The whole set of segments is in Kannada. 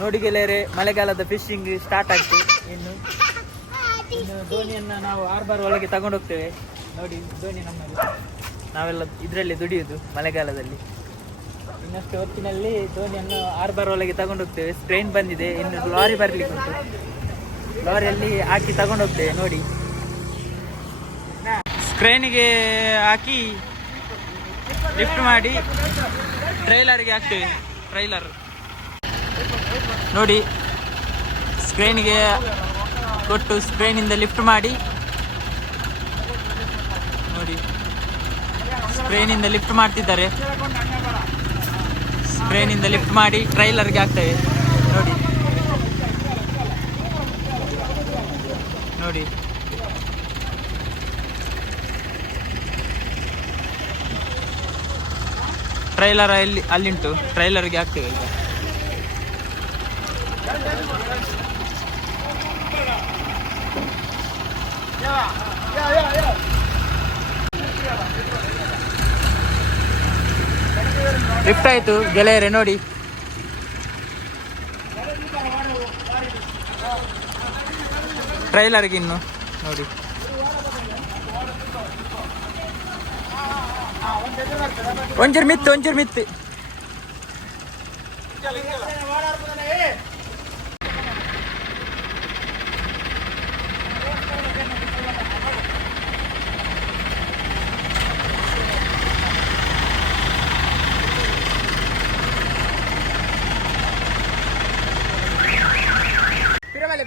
ನೋಡಿ ಗೆಳೆಯರೆ, ಮಳೆಗಾಲದ ಫಿಶಿಂಗ್ ಸ್ಟಾರ್ಟ್ ಆಯ್ತು. ಇನ್ನು ದೋಣಿಯನ್ನ ನಾವು ಹಾರ್ಬರ್ ಒಳಗೆ ತಗೊಂಡು ಹೋಗ್ತೇವೆ. ನೋಡಿ ದೋಣಿ ನಮ್ಮದು, ನಾವೆಲ್ಲ ಇದರಲ್ಲಿ ದುಡಿಯುವುದು ಮಳೆಗಾಲದಲ್ಲಿ. ಇನ್ನಷ್ಟು ಹೊತ್ತಿನಲ್ಲಿ ದೋಣಿಯನ್ನು ಹಾರ್ಬರ್ ಒಳಗೆ ತಗೊಂಡು ಹೋಗ್ತೇವೆ. ಟ್ರೈನ್ ಬಂದಿದೆ, ಇನ್ನು ಲಾರಿ ಬರ್ಲಿಕ್ಕೆ ಉಂಟು. ಲಾರಿಯಲ್ಲಿ ಹಾಕಿ ತಗೊಂಡು ಹೋಗ್ತೇವೆ. ನೋಡಿ ಸ್ಕ್ರೇನಿಗೆ ಹಾಕಿ ಲಿಫ್ಟ್ ಮಾಡಿ ಟ್ರೈಲರ್ಗೆ ಹಾಕ್ತೇವೆ. ಟ್ರೈಲರ್ ನೋಡಿ, ಸ್ಕ್ರೇನಿಗೆ ಕೊಟ್ಟು ಸ್ಕ್ರೇನಿಂದ ಲಿಫ್ಟ್ ಮಾಡಿ, ನೋಡಿ ಸ್ಕ್ರೇನಿಂದ ಲಿಫ್ಟ್ ಮಾಡ್ತಿದ್ದಾರೆ. ಸ್ಕ್ರೇನಿಂದ ಲಿಫ್ಟ್ ಮಾಡಿ ಟ್ರೈಲರ್ಗೆ ಹಾಕ್ತೇವೆ. ನೋಡಿ ನೋಡಿ ಟ್ರೈಲರ್ ಅಲ್ಲಿಂಟು, ಟ್ರೈಲರ್ಗೆ ಹಾಕ್ತೇವೆ ಈಗ. ಲಿಫ್ಟ್ ಆಯ್ತು ಗೆಳೆಯರೆ. ನೋಡಿ ಟ್ರೈಲರ್ಗೆ ಇನ್ನು ನೋಡಿ ಒಂಚೂರು ಮಿತ್ತು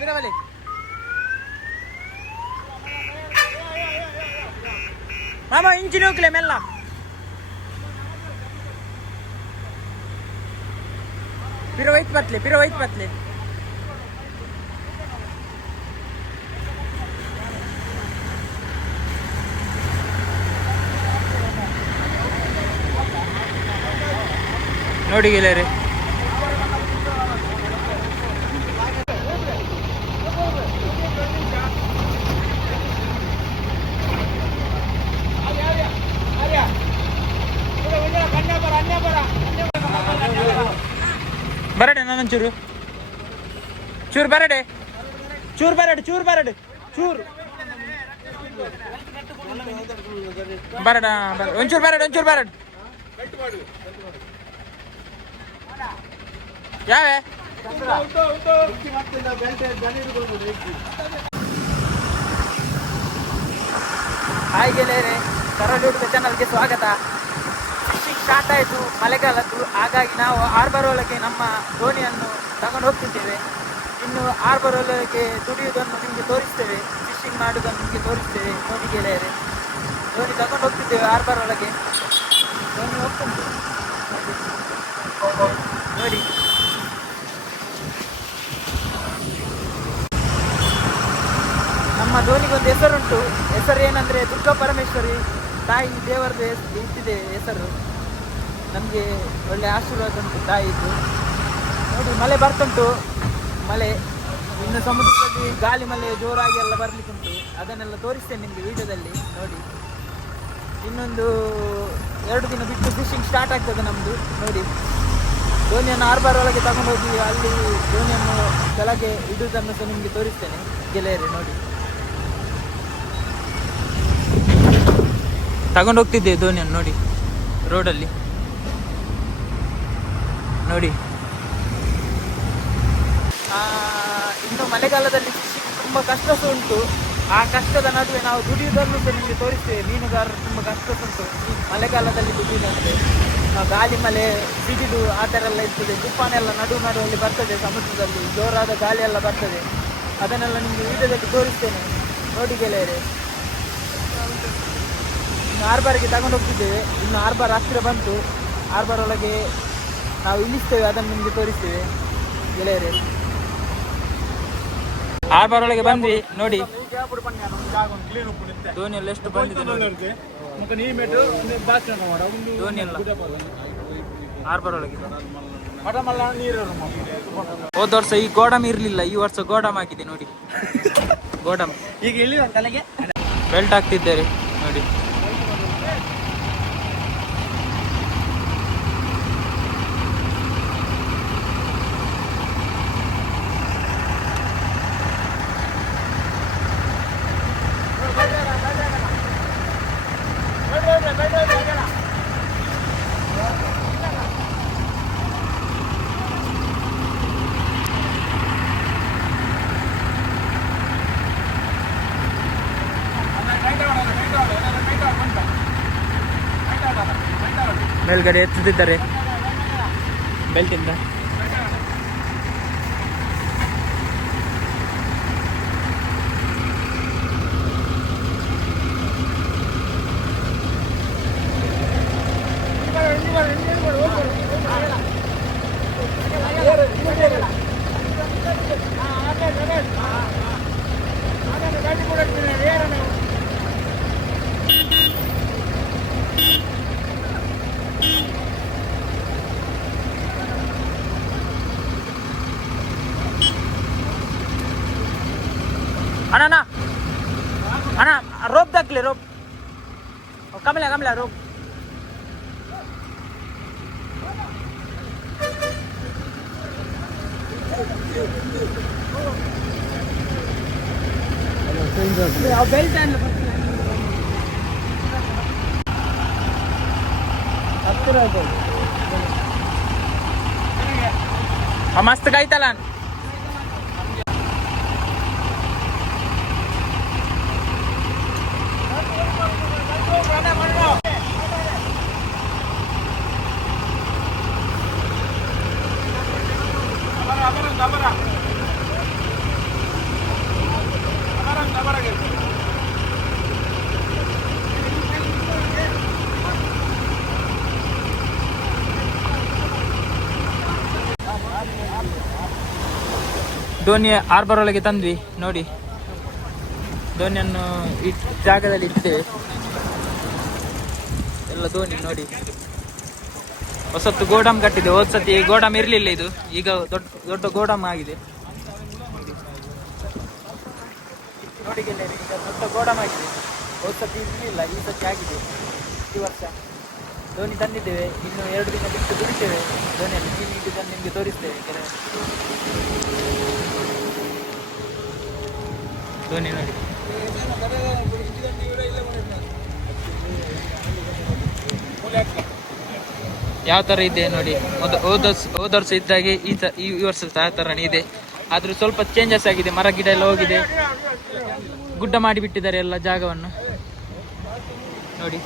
ಪಿರವಲೆ ಮಾಮ, ಇಂಚಿನ ಹೋಗ್ಲೆ ಮೆಲ್ಲ. ಪಿರವೈತ್ ಪತ್ಲೆ ನೋಡಿ ಗೆಳೆಯರೆ. ಬರಡೆ ನಾನೊಂಚೂರು ಬರಡೆ ಒಂಚೂರು ಬರಡೆ ಯಾವೇ ಹಾಯ್ ಗೆಳೆಯರೆ, ಕರಡುಡುಗ ಚಾನಲ್ಗೆ ಸ್ವಾಗತ. ಫಿಶಿಂಗ್ ಸ್ಟಾರ್ಟ್ ಆಯಿತು ಮಳೆಗಾಲದ್ದು, ಹಾಗಾಗಿ ನಾವು ಹಾರ್ಬರ್ ಒಳಗೆ ನಮ್ಮ ದೋಣಿಯನ್ನು ತಗೊಂಡು ಹೋಗ್ತಿದ್ದೇವೆ. ಇನ್ನು ಹಾರ್ಬರ್ ಒಳಗೆ ದುಡಿಯುವುದನ್ನು ನಿಮಗೆ ತೋರಿಸ್ತೇವೆ, ಫಿಶಿಂಗ್ ಮಾಡುವುದನ್ನು ನಿಮಗೆ ತೋರಿಸ್ತೇವೆ. ನೋಡಿ ಗೆಳೆಯರೆ, ದೋಣಿ ತಗೊಂಡು ಹೋಗ್ತಿದ್ದೇವೆ ಹಾರ್ಬರ್ ಒಳಗೆ. ದೋಣಿ ಹೋಗ್ತುಂಟು ನೋಡಿ. ನಮ್ಮ ದೋಣಿಗೊಂದು ಹೆಸರುಂಟು. ಹೆಸರು ಏನಂದರೆ ದುರ್ಗಾ ಪರಮೇಶ್ವರಿ ತಾಯಿ ದೇವರದ್ದು ಇಟ್ಟಿದೆ ಹೆಸರು. ನಮಗೆ ಒಳ್ಳೆ ಆಶೀರ್ವಾದ ಉಂಟು ತಾಯಿದ್ದು. ನೋಡಿ ಮಳೆ ಬರ್ತುಂಟು, ಮಳೆ ಇನ್ನು ಸಮುದ್ರದಲ್ಲಿ ಗಾಳಿ ಮಳೆ ಜೋರಾಗಿ ಎಲ್ಲ ಬರಲಿಕ್ಕುಂಟು. ಅದನ್ನೆಲ್ಲ ತೋರಿಸ್ತೇನೆ ನಿಮಗೆ ವಿಡಿಯೋದಲ್ಲಿ ನೋಡಿ. ಇನ್ನೊಂದು 2 ದಿನ ಬಿಟ್ಟು ಫಿಶಿಂಗ್ ಸ್ಟಾರ್ಟ್ ಆಗ್ತದೆ ನಮ್ಮದು. ನೋಡಿ ದೋಣಿಯನ್ನು ಹಾರ್ಬರ್ ಒಳಗೆ ತಗೊಂಡೋಗಿ ಅಲ್ಲಿ ದೋಣಿಯನ್ನು ಕೆಳಗೆ ಇಡುವುದನ್ನು ಸಹ ನಿಮಗೆ ತೋರಿಸ್ತೇನೆ ಗೆಳೆಯರೆ. ನೋಡಿ ತಗೊಂಡು ಹೋಗ್ತಿದ್ದೆ ದೋಣಿಯನ್ನು ನೋಡಿ ರೋಡಲ್ಲಿ. ನೋಡಿ ಇನ್ನು ಮಳೆಗಾಲದಲ್ಲಿ ಫಿಶಿಂಗ್ ತುಂಬ ಕಷ್ಟ ಸಹ ಉಂಟು. ಆ ಕಷ್ಟದ ನಡುವೆ ನಾವು ದುಡಿಯುವುದನ್ನು ಸಹ ನಿಮಗೆ ತೋರಿಸ್ತೇವೆ. ಮೀನುಗಾರರು ತುಂಬ ಕಷ್ಟ ಉಂಟು ಮಳೆಗಾಲದಲ್ಲಿ ದುಡಿಯುವುದಂತೆ. ಗಾಳಿ ಮಳೆ ಸಿಡಿಲು ಆ ಥರ ಎಲ್ಲ ಇರ್ತದೆ. ತುಫಾನೆಲ್ಲ ನಡುವಲ್ಲಿ ಬರ್ತದೆ, ಸಮುದ್ರದಲ್ಲಿ ಜೋರಾದ ಗಾಳಿ ಎಲ್ಲ ಬರ್ತದೆ. ಅದನ್ನೆಲ್ಲ ನಿಮಗೆ ವಿಡಿಯೋದಲ್ಲಿ ತೋರಿಸ್ತೇನೆ ನೋಡಿ ಗೆಳೆಯರೆ. ಇನ್ನು ಹಾರ್ಬರ್ಗೆ ತಗೊಂಡು ಹೋಗ್ತಿದ್ದೇವೆ. ಇನ್ನು ಹಾರ್ಬರ್ ಹತ್ತಿರ ಬಂತು, ಹಾರ್ಬರ್ ಒಳಗೆ ನಾವು ಇಳಿಸ್ತೇವೆ, ಅದನ್ನು ನಿಮಗೆ ತೋರಿಸ್ತೇವೆ ಗೆಳೆಯರೆ. ಹಾರ್ಬರ್ ಒಳಗೆ ಬಂದ್ವಿ ನೋಡಿ. ದೋಣಿಯಲ್ಲಿ ಎಷ್ಟು ಬಂದಿದೆ ನೋಡಿ. ದೋಣಿ ಎಲ್ಲ ಹಾರ್ಬರ್ ಒಳಗೆ. ಹೋದ ವರ್ಷ ಈ ಗೋಡಮ್ ಇರಲಿಲ್ಲ, ಈ ವರ್ಷ ಗೋಡಮ್ ಹಾಕಿದೆ ನೋಡಿ. ಗೋಡಮ್ ಈಗ ಎಲ್ಲಿ ತಲೆಗೆ ಬೆಲ್ಟ್ ಹಾಕ್ತಿದ್ದಾರೆ ನೋಡಿ. ಮೇಲ್ಗಡೆ ಎತ್ತುತ್ತಿದ್ದಾರೆ ಬೆಲ್ಟಿಂದ. ಅಣ್ಣ ಅಣ್ಣ ರೋಪ್ ದಾಕ್ಲಿ ರೋಪ್ ಕಮಲ ರೋಪ್. मस्त कायतला ದೋಣಿ ಹಾರ್ಬರ್ ಒಳಗೆ ತಂದ್ವಿ ನೋಡಿ. ದೋಣಿಯನ್ನು ಈ ಜಾಗದಲ್ಲಿ ಇಟ್ಟಿದ್ದೇವೆ. ಎಲ್ಲ ದೋಣಿ ನೋಡಿ. ಹೊಸತ್ತು ಗೋಡಾಮ್ ಕಟ್ಟಿದೆ. ಹೋದ್ಸತಿ ಗೋಡಾಮ್ ಇರಲಿಲ್ಲ, ಇದು ಈಗ ದೊಡ್ಡ ಗೋಡಾಮ್ ಆಗಿದೆ ನೋಡಿ ಗೆಳೆಯರೆ. ಈಗ ದೊಡ್ಡ ಗೋಡಾಮ್ ಆಗಿದೆ. ಹೋದ್ಸತಿ ಇರಲಿಲ್ಲ, ಈ ಸತಿ ಆಗಿದೆ. ಈ ವರ್ಷ ದೋಣಿ ತಂದಿದ್ದೇವೆ. ಇನ್ನು 2 ದಿನ ಬಿಟ್ಟು ದುಡಿತೇವೆ ದೋಣಿಯಲ್ಲಿ. ಮೀನು ಹಿಡಿದನ್ನು ನಿಮಗೆ ತೋರಿಸ್ತೇವೆ. ದೋಣಿ ನೋಡಿ ಯಾವ ಥರ ಇದೆ ನೋಡಿ. ಹೋದ ವರ್ಷ ಇದ್ದಾಗೆ ಈ ವರ್ಷ ಯಾವ ಥರನೇ ಇದೆ. ಆದರೂ ಸ್ವಲ್ಪ ಚೇಂಜಸ್ ಆಗಿದೆ. ಮರ ಗಿಡ ಎಲ್ಲ ಹೋಗಿದೆ. ಗುಡ್ಡ ಮಾಡಿಬಿಟ್ಟಿದ್ದಾರೆ ಎಲ್ಲ ಜಾಗವನ್ನು ನೋಡಿ.